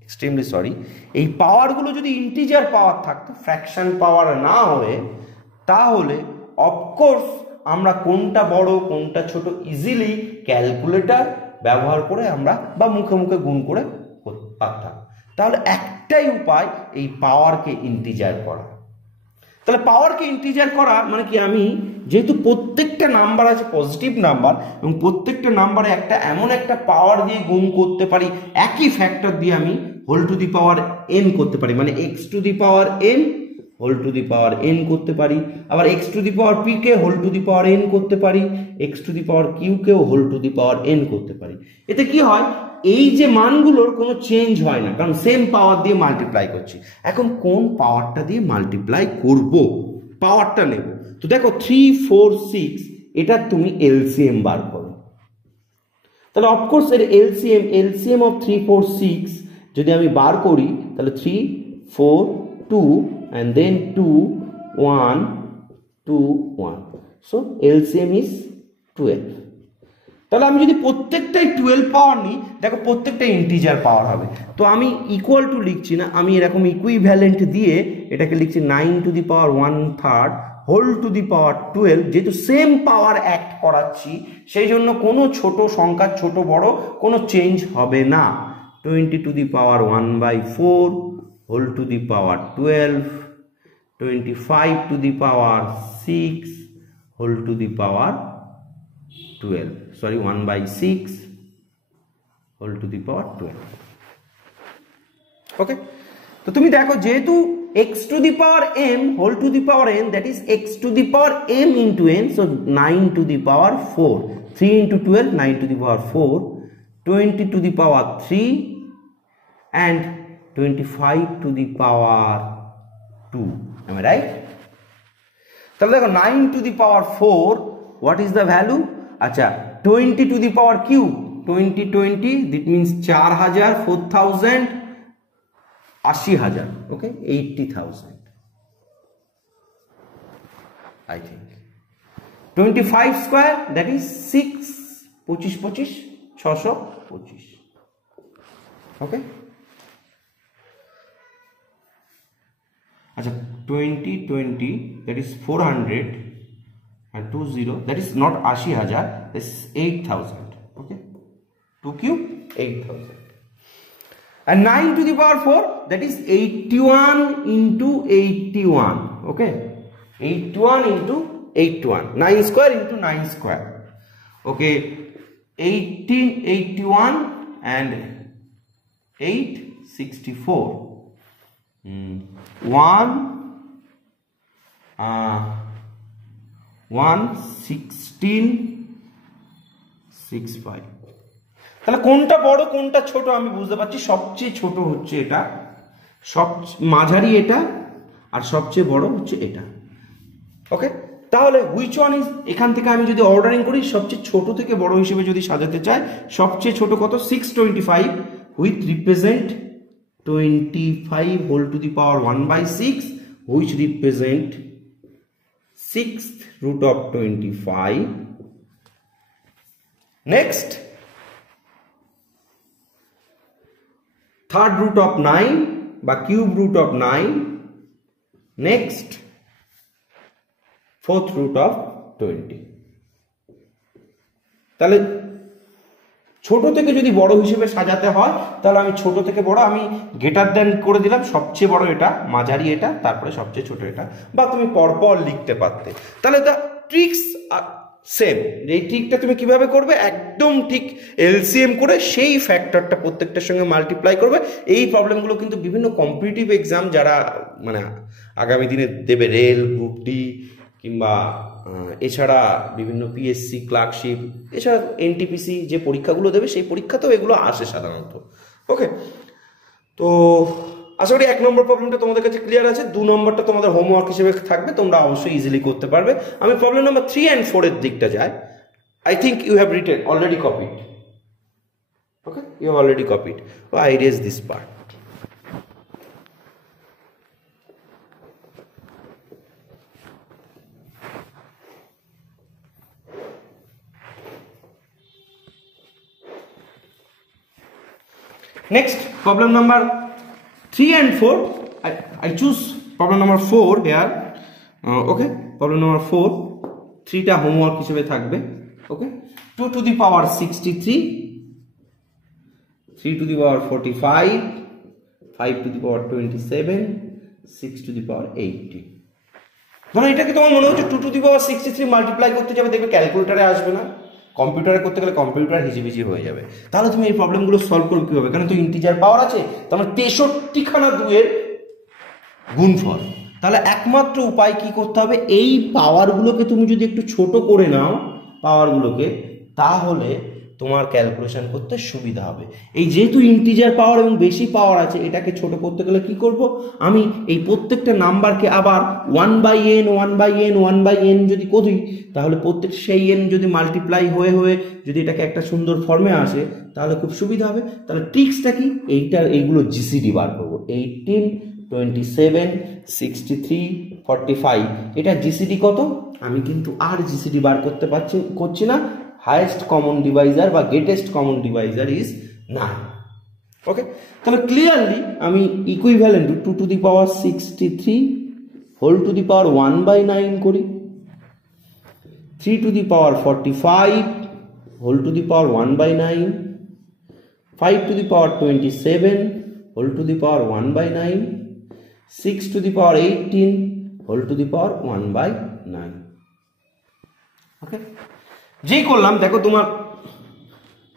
extremely sorry, এই পাওয়ারগুলো যদি ইন্টিজার পাওয়ার থাকতো, ফ্র্যাকশন পাওয়ার না হয়ে, তাহলে অফকোর্স আমরা কোনটা বড় কোনটা ছোট ইজিলি ক্যালকুলেটর ব্যবহার করে আমরা বা মুখে মুখে গুণ করে পারতাম। তাহলে একটাই উপায় এই পাওয়ারকে ইন্টিজার করা। তাহলে পাওয়ারকে ইন্টিজার করা মানে কি, আমি যেহেতু প্রত্যেকটা নাম্বার আছে পজিটিভ নাম্বার এবং প্রত্যেকটা নাম্বারে একটা এমন একটা পাওয়ার দিয়ে গুণ করতে পারি, একই ফ্যাক্টর দিয়ে আমি whole to the power n করতে পারি, মানে x to the power n whole to the power n করতে পারি, আবার x to the power p কে whole to the power n করতে পারি, x to the power q কেও whole to the power n করতে পারি। এতে কি হয়, এই যে মানগুলোর কোনো চেঞ্জ হয় না, কারণ সেম পাওয়ার দিয়ে মাল্টিপ্লাই করছি। এখন কোন পাওয়ারটা দিয়ে মাল্টিপ্লাই করব, পাওয়ারটা নেব। তো দেখো 3, 4, 6 এটা তুমি এলসিএম বার করো। তাহলে অফকোর্স এর এলসিএম অফ 3, 4, 6 যদি আমি বার করি, তাহলে 3, 4, 2 and then 2, 1, 2, 1, so LCM is 12. তাহলে আমি যদি প্রত্যেকটাই 12 পাওয়ার নিই, দেখো প্রত্যেকটাই ইন্টিজার পাওয়ার হবে। তো আমি ইকুয়াল টু লিখছি না, আমি এরকম ইকুইভ্যালেন্ট দিয়ে এটাকে লিখছি 9 to the power 1/3 whole to the power 12। যেহেতু সেম পাওয়ার অ্যাক্ট করাচ্ছি, সেই জন্য কোনো ছোট সংখ্যা ছোট বড় কোনো চেঞ্জ হবে না। 20 to the power 1/4 whole to the power 12, 25 to the power 6 whole to the power 12, sorry 1/6 whole to the power 12। Okay, তো তুমি দেখো যেহেতু x to the power m whole to the power n, that is x to the power m into n, so 9 to the power 4, 3 into 12, 9 to the power 4, 20 to the power 3 and 25 to the power 2, am I right? তাহলে দেখো 9 to the power 4, what is the value? আচ্ছা 20 to the power cube, 20 that means 4000, 4000, 80,000, okay, 80,000 I think. 25 square, that is 6, 25, 625, okay. আচ্ছা 20, that is 400 and 20, that is not 80,000, that is 8,000, okay, 2 cube 8,000. And 9 to the power 4, that is 81 into 81, okay, 81 into 81, 9 square into 9 square, okay, 81 and 8, 64, 116, 65। তাহলে কোনটা বড় কোনটা ছোট আমি বুঝতে পারছি, সবচেয়ে ছোট হচ্ছে এটা, সব মাঝারি এটা, আর সবচেয়ে বড় হচ্ছে এটা। ওকে, তাহলে হুইচ ওয়ান ইজ, এখান থেকে আমি যদি অর্ডারিং করি সবচেয়ে ছোট থেকে বড় হিসেবে যদি সাজাতে চাই, সবচেয়ে ছোট কত, 625 with represent 25 whole to the power 1/6 which represent 6th root of 25. Next, 3rd root of 9 বা cube root of 9, next fourth root of 20। তাহলে ছোট থেকে যদি বড় হিসেবে সাজাতে হয় তাহলে আমি ছোট থেকে বড় আমি গ্রেটার দেন করে দিলাম, সবচেয়ে বড় এটা, মাঝারি এটা, তারপরে সবচেয়ে ছোট এটা, বা তুমি পরপর লিখতে পারতে। তাহলে দ্য ট্রিক্স সেম। এই ট্রিকটা তুমি কিভাবে করবে, একদম ঠিক এলসিএম করে সেই ফ্যাক্টরটা প্রত্যেকটার সঙ্গে মাল্টিপ্লাই করবে। এই প্রবলেমগুলো কিন্তু বিভিন্ন কম্পিটিটিভ এক্সাম যারা মানে আগামী দিনে দেবে, রেল, গ্রুপ ডি কিংবা এছাড়া বিভিন্ন পিএসসি, ক্লার্কশিপ, এছাড়া এনটিপিসি যে পরীক্ষাগুলো দেবে সেই পরীক্ষাতেও এগুলো আসে সাধারণত। ওকে, তো আশা করি 1 নম্বর প্রবলেমটা তোমাদের কাছে ক্লিয়ার আছে। 2 নম্বরটা তোমাদের হোমওয়ার্ক হিসেবে থাকবে, তোমরা অবশ্যই ইজিলি করতে পারবে। আমি প্রবলেম নাম্বার 3 and 4 এর দিকটা যাই। I think you have written already copied. Okay, you have already copied. I erase this part. Next, problem number 3 and 4. I choose problem number 4 here. Okay, problem number 4. 3টা homework হিসেবে থাকবে। Okay, 2 to the power 63, 3 to the power 45, 5 to the power 27, 6 to the power 80. ধরো এটাকে তোমার মনে হচ্ছে 2 to the power 63 মাল্টিপ্লাই করতে যাবে, দেখবে ক্যালকুলেটরে আসবে না, কম্পিউটারে করতে গেলে কম্পিউটার হিজিবিজি হয়ে যাবে। তাহলে তুমি এই প্রবলেমগুলো সলভ করবে কীভাবে? কারণ তো ইন্টিজার পাওয়ার আছে, তার মানে 63খানা 2-এর গুণফল। তাহলে একমাত্র উপায় কি করতে হবে, এই পাওয়ারগুলোকে তুমি যদি একটু ছোট করে নাও পাওয়ারগুলোকে, তাহলে তোমার ক্যালকুলেশন করতে সুবিধা হবে। এই যেহেতু ইন্টিজার পাওয়ার এবং বেশি পাওয়ার আছে, এটাকে ছোট করতে গেলে কি করব, আমি এই প্রত্যেকটা নাম্বারকে আবার 1/n 1/n 1/n যদি করি, তাহলে প্রত্যেক সেই n যদি মাল্টিপ্লাই হয়ে হয়ে যদি এটাকে একটা সুন্দর ফর্মে আসে তাহলে খুব সুবিধা হবে। তাহলে ট্রিক্সটা কি, এইগুলো জিসিডি বার করবো, 18, 27, 63, 45, এটা জিসিডি কত, আমি কিন্তু আর জিসিডি বার করছি না। হাইয়েস্ট কমন ডিভাইজার বা greatest common divisor is 9। Okay, তাহলে ক্লিয়ারলি আমি equivalent 2 to the power 63 whole to the power 1/9 করি, 3 to the power 45 whole to the power 1/9, 5 to the power 27 whole to the power 1/9, 6 to the power 18 whole to the power 1/9। Okay, যেই করলাম দেখো তোমার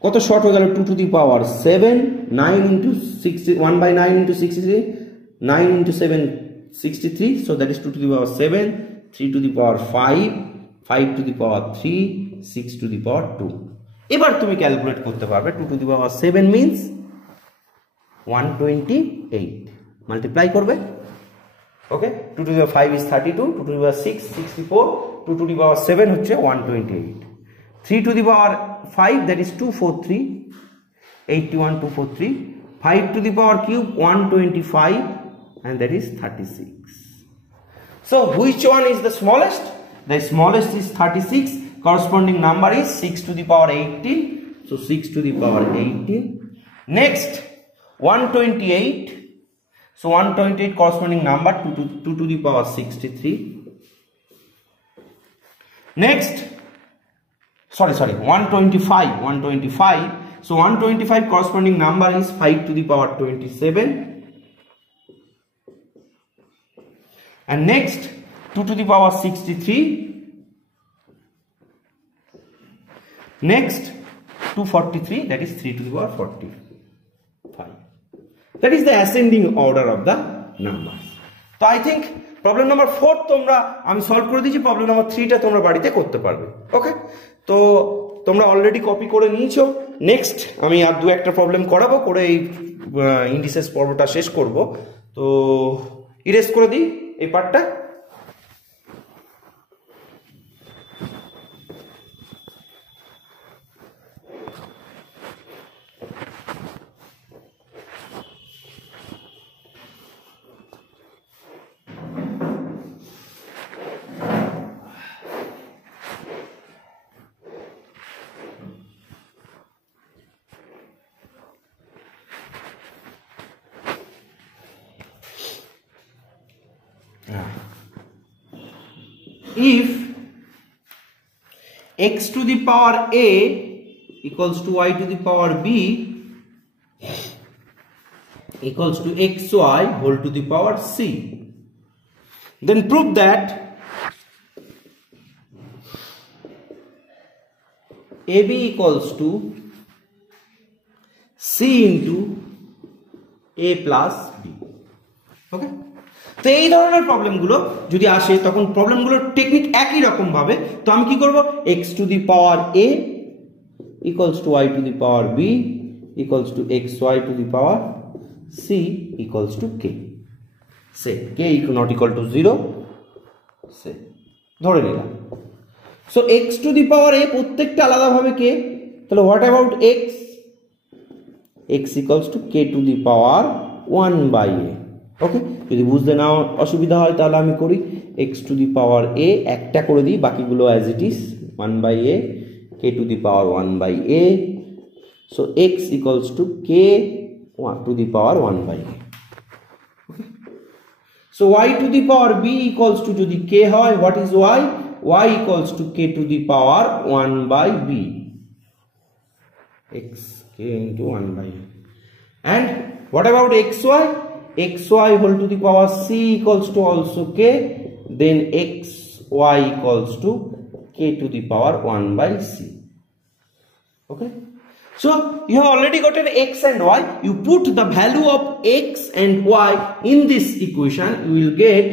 কত শর্ট হয়ে গেল, 2 to the power 7, 9 into 60, 1/9 into 63, 9 into 7 63, so that is 2 to the power 7, 3 to the power 5, 5 to the power 3, 6 to the power 2। এবার তুমি ক্যালকুলেট করতে পারবে 2 to the power 7 means 128, মাল্টিপ্লাই করবে। ওকে, 2 to the power 5 is 32, 2 to the power 6 64, 2 to the power 7 হচ্ছে 128, 3 to the power 5 that is 243, 81 243, 5 to the power cube 125 and that is 36. So which one is the smallest? The smallest is 36, corresponding number is 6 to the power 18, so 6 to the power 18. Next 128, so 128 corresponding number 2 to the power 63. Next 125, so 125 corresponding number is 5 to the power 27, and next 2 to the power 63, next 243, that is 3 to the power 45. That is the ascending order of the numbers. So I think problem number 4 তোমরা আমি সলভ করে দিয়েছি, problem number 3টা তোমরা বাড়িতে করতে পারবে। ওকে, তো তোমরা অলরেডি কপি করে নিয়েছো। নেক্সট আমি আর 2-একটা প্রবলেম করাবো, করে এই ইন্ডিসেস পর্বটা শেষ করব। তো ইরেজ করে দিই এই পার্টটা। if x to the power a equals to y to the power b equals to xy whole to the power c, then prove that ab equals to c into a plus b. ওকে, তো এই ধরনের প্রবলেমগুলো যদি আসে তখন প্রবলেমগুলোর টেকনিক একই রকম ভাবে। তো আমি কি করব, x to the power a equals to y to the power b equals to xy to the power c equals to k, say k not equal to 0, say ধরে নিলাম। So x to the power a প্রত্যেকটা আলাদা ভাবে k, তাহলে what about x, x equals to k to the power 1 by a। ওকে, যদি বুঝতে না অসুবিধা হয় তাহলে আমি করি x to the power a একটা করে দিই, বাকিগুলো as it is 1 by a, k to the power 1 by a, so x equals to k 1 to the power 1 by a. Okay, so y to the power b equals to যদি k হয়, what is y, y equals to k to the power 1 by b, x k into 1 by a. And what about xy, xy whole to the power c equals to also k, then xy equals to k to the power 1 by c. Okay, so you have already gotten x and y, you put the value of x and y in this equation, you will get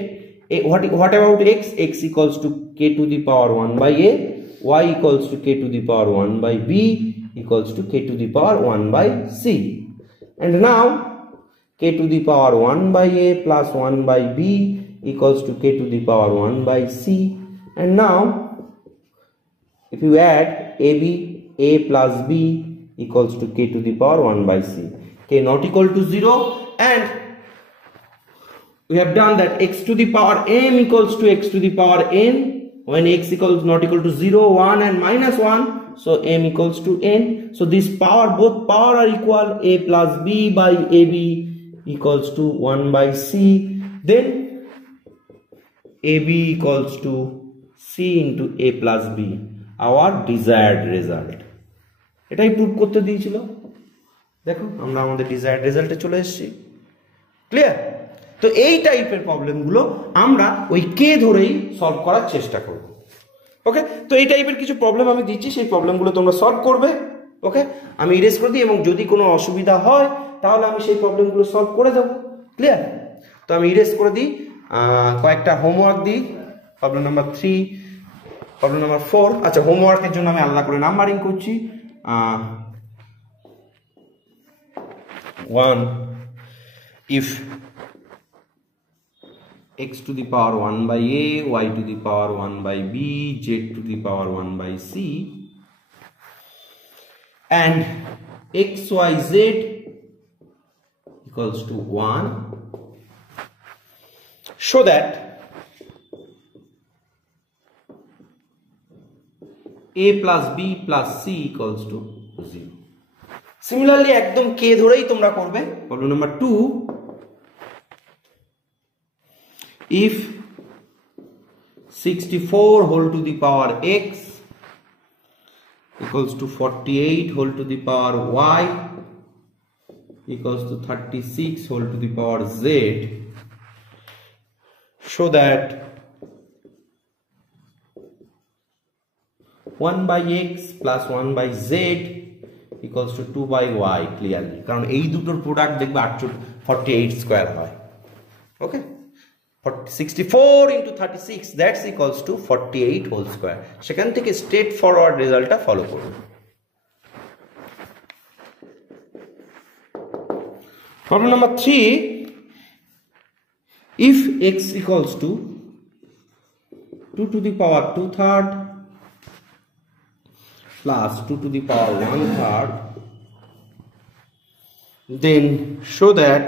what about x, x equals to k to the power 1 by a, y equals to k to the power 1 by b equals to k to the power 1 by c. And now k to the power 1 by a plus 1 by b equals to k to the power 1 by c. And now if you add ab, a plus b equals to k to the power 1 by c, k not equal to 0, and we have done that x to the power m equals to x to the power n when x equals not equal to 0, 1 and minus 1, so m equals to n. So this power, both power are equal, a plus b by ab equals to 1 by c, then ab equals to c into a plus b, our desired result. এটাই প্রুভ করতে দিয়েছিল, দেখো আমরা আমাদের ডিজায়ার্ড রেজাল্টে চলে এসেছি। ক্লিয়ার? তো এই টাইপের প্রবলেমগুলো আমরা ওই কে ধরেই সলভ করার চেষ্টা করব। ওকে, তো এই টাইপের কিছু প্রবলেম আমি দিচ্ছি, সেই প্রবলেমগুলো তোমরা সলভ করবে। ওকে, আমি ইরেজ করে দিই এবং যদি কোনো অসুবিধা হয় তাহলে আমি সেই প্রবলেমগুলো সলভ করে দেবো। ক্লিয়ার? তো আমি ইরেজ করে দিই, কয়েকটা হোমওয়ার্ক দিই, প্রবলেম নাম্বার 3, প্রবলেম নাম্বার 4। আচ্ছা, হোমওয়ার্কের জন্য আমি আলাদা করে নাম্বারিং করছি। 1, if x to the power 1 by a, y to the power 1 by b, z to the power 1 by c, and xyz equals to 1, show that a plus b plus c equals to 0. Similarly একদম k ধরেই তোমরা করবে। Problem number 2, if 64 whole to the power x equals to 48 whole to the power y equals to 36 whole to the power z, show that 1 by x plus 1 by z equals to 2 by y clearly, কারণ এই দুটোর প্রোডাক্ট দেখবে 48 স্কয়ার হয়। ওকে, 64 into 36 that's equals to 48 whole square, সেখান থেকে straight forward রেজাল্টটা ফলো করুন। Problem number 3, if x equals to 2 to the power 2/3 plus 2 to the power 1/3, then show that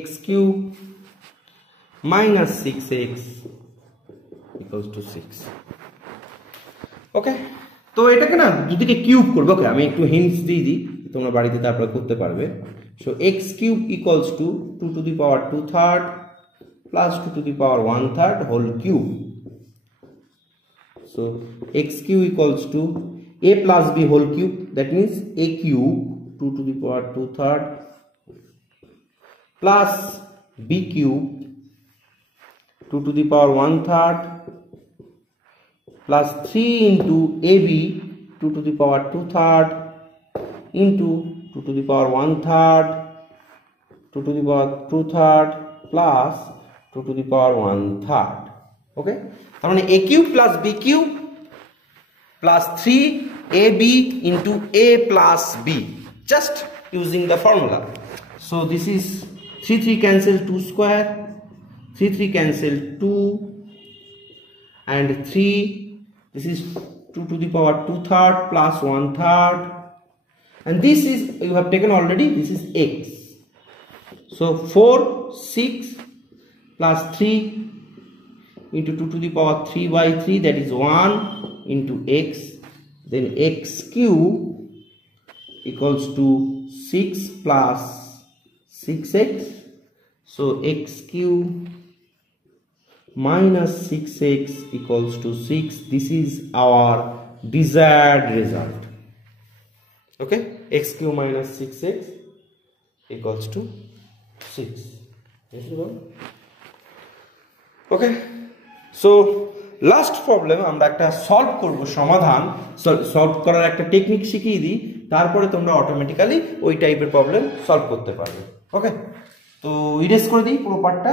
x cube minus 6x equals to 6. ওকে, তো এটাকে না দুদিকে কিউব করবে। ওকে, আমি একটু হিন্টস দিয়ে দিই, তোমরা বাড়িতে তারপর করতে পারবে। So x cube equals to 2 to the power 2/3 plus 2 to the power 1/3 whole cube. So x cube equals to a plus b whole cube, that means a cube 2 to the power 2/3 plus b cube 2 to the power 1/3 plus 3 into ab 2 to the power 2/3 into 2 to the power 1/3 2 to the power 2/3 plus 2 to the power 1/3. Okay, তার মানে a cube plus b cube plus 3ab into a plus b, just using the formula. So this is 3 cancel 2 square, 3 cancel 2 and 3, this is 2 to the power 2/3 plus 1/3, and this is, you have taken already, this is x. So 4 6 plus 3 into 2 to the power 3/3, that is 1 into x, then x cube equals to 6 plus 6x. So x cube minus 6x equals to 6. This is our desired result. Okay, x cube minus 6x equals to 6. Okay, so last problem আমরা একটা সলভ করব, সমাধান সলভ করার একটা টেকনিক শিখিয়ে দিই, তারপরে তোমরা অটোমেটিক্যালি ওই টাইপের প্রবলেম সলভ করতে পারবে। ওকে, তো ইরেজ করে দিই পুরো পার্টটা।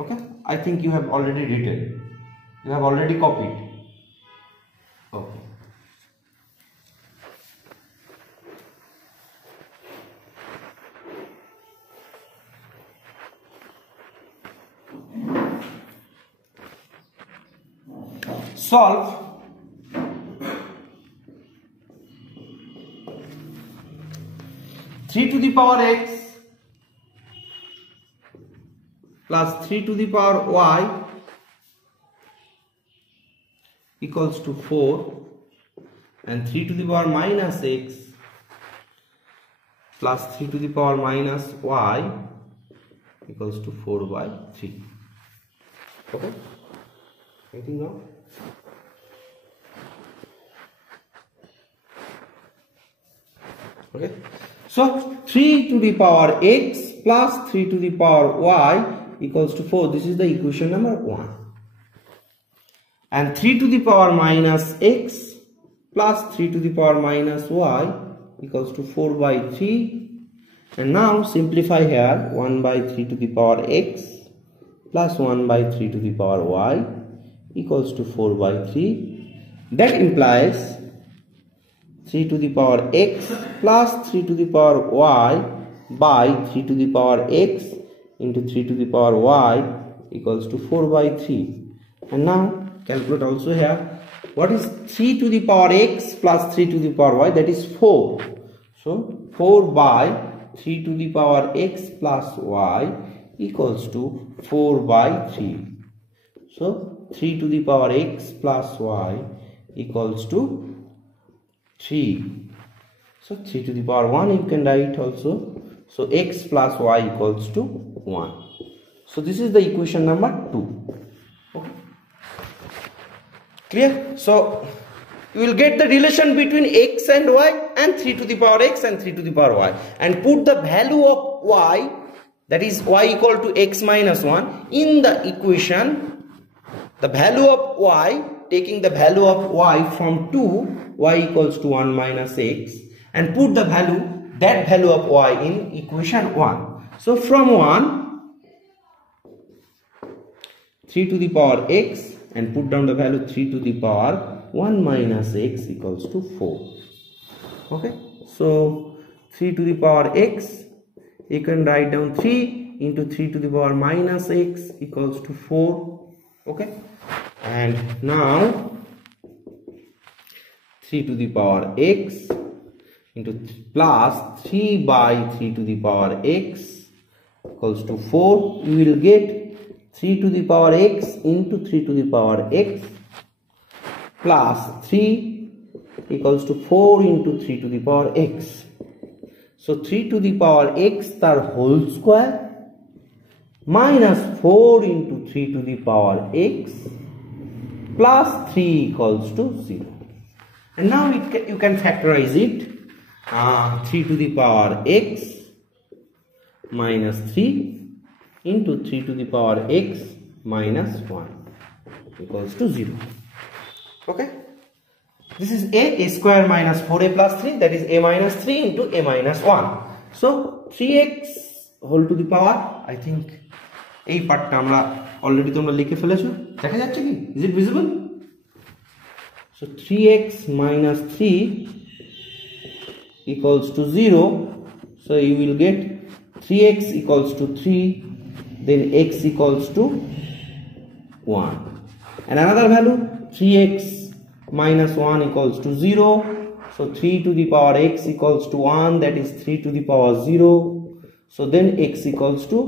Okay, I think you have already written, you have already copied. Okay, solve 3 to the power x plus 3 to the power y equals to 4, and 3 to the power minus x plus 3 to the power minus y equals to 4/3. Okay, anything now? Okay, so 3 to the power x plus 3 to the power y equals to 4. This is the equation number 1. And 3 to the power minus x plus 3 to the power minus y equals to 4/3. And now simplify here, 1/3 to the power x plus 1/3 to the power y equals to 4/3. That implies 3 to the power x plus 3 to the power y by 3 to the power x into 3 to the power y equals to 4/3. And now calculate also here, what is 3 to the power x plus 3 to the power y? That is 4. So 4/3 to the power x plus y equals to 4/3. So 3 to the power x plus y equals to 3. So 3 to the power 1 you can write also. So x plus y equals to 1. So this is the equation number 2. Okay, clear? So you will get the relation between x and y and 3 to the power x and 3 to the power y, and put the value of y, that is y equal to x minus 1, in the equation. The value of y, taking the value of y from 2, y equals to 1 minus x, and put the value, that value of y, in equation 1. So from 1, 3 to the power x, and put down the value 3 to the power 1 minus x equals to 4. Okay, so 3 to the power x, you can write down 3 into 3 to the power minus x equals to 4. Okay, and now 3 to the power x into plus 3/3 to the power x equals to 4. You will get 3 to the power x into 3 to the power x plus 3 equals to 4 into 3 to the power x. So 3 to the power x তার whole square minus 4 into 3 to the power x plus 3 equals to 0. And now you can factorize it. 3 to the power x minus 3 into 3 to the power x minus 1 equals to 0. Okay, this is a square minus 4a plus 3, that is a minus 3 into a minus 1. So 3x whole to the power, I think এই পার্টটা আমরা অলরেডি তোমরা লিখে ফেলেছো, দেখা যাচ্ছে কি? Is it visible? So 3x minus 3 equals to 0. So you will get 3x equals to 3, then x equals to 1. And another value, 3x minus 1 equals to 0. So 3 to the power x equals to 1, that is 3 to the power 0. So then x equals to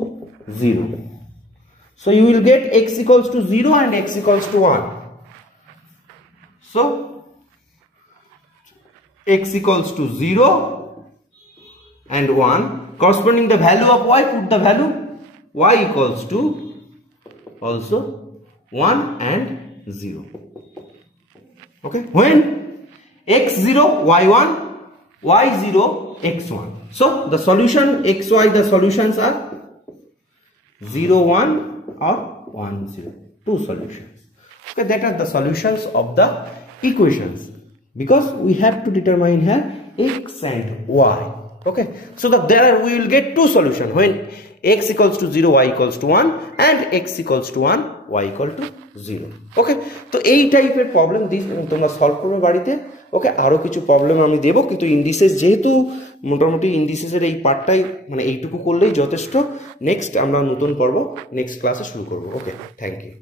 0. So you will get x equals to 0 and x equals to 1. So x equals to 0 and 1, corresponding the value of y, put the value y equals to also 1 and 0. Okay, when x0 y1 y0 x1, so the solution xy, the solutions are 0 1 or 1 0, two solutions. Okay, that are the solutions of the equations, because we have to determine here x and y. Okay, so there we will get two solutions when x equals to 0 y equals to 1 and x equals to 1 y equal to 0. Okay, তো এই টাইপের প্রবলেম তোমরা সলভ করবে বাড়িতে। ওকে, আরো কিছু প্রবলেম আমি দেব, কিন্তু ইন্ডিসেস যেহেতু মোটামুটি ইন্ডিসেসের এই পার্টটাই মানে এইটুকু করলেই যথেষ্ট। নেক্সট আমরা নতুন পর্ব নেক্সট ক্লাসে শুরু করব। ওকে, থ্যাংক ইউ।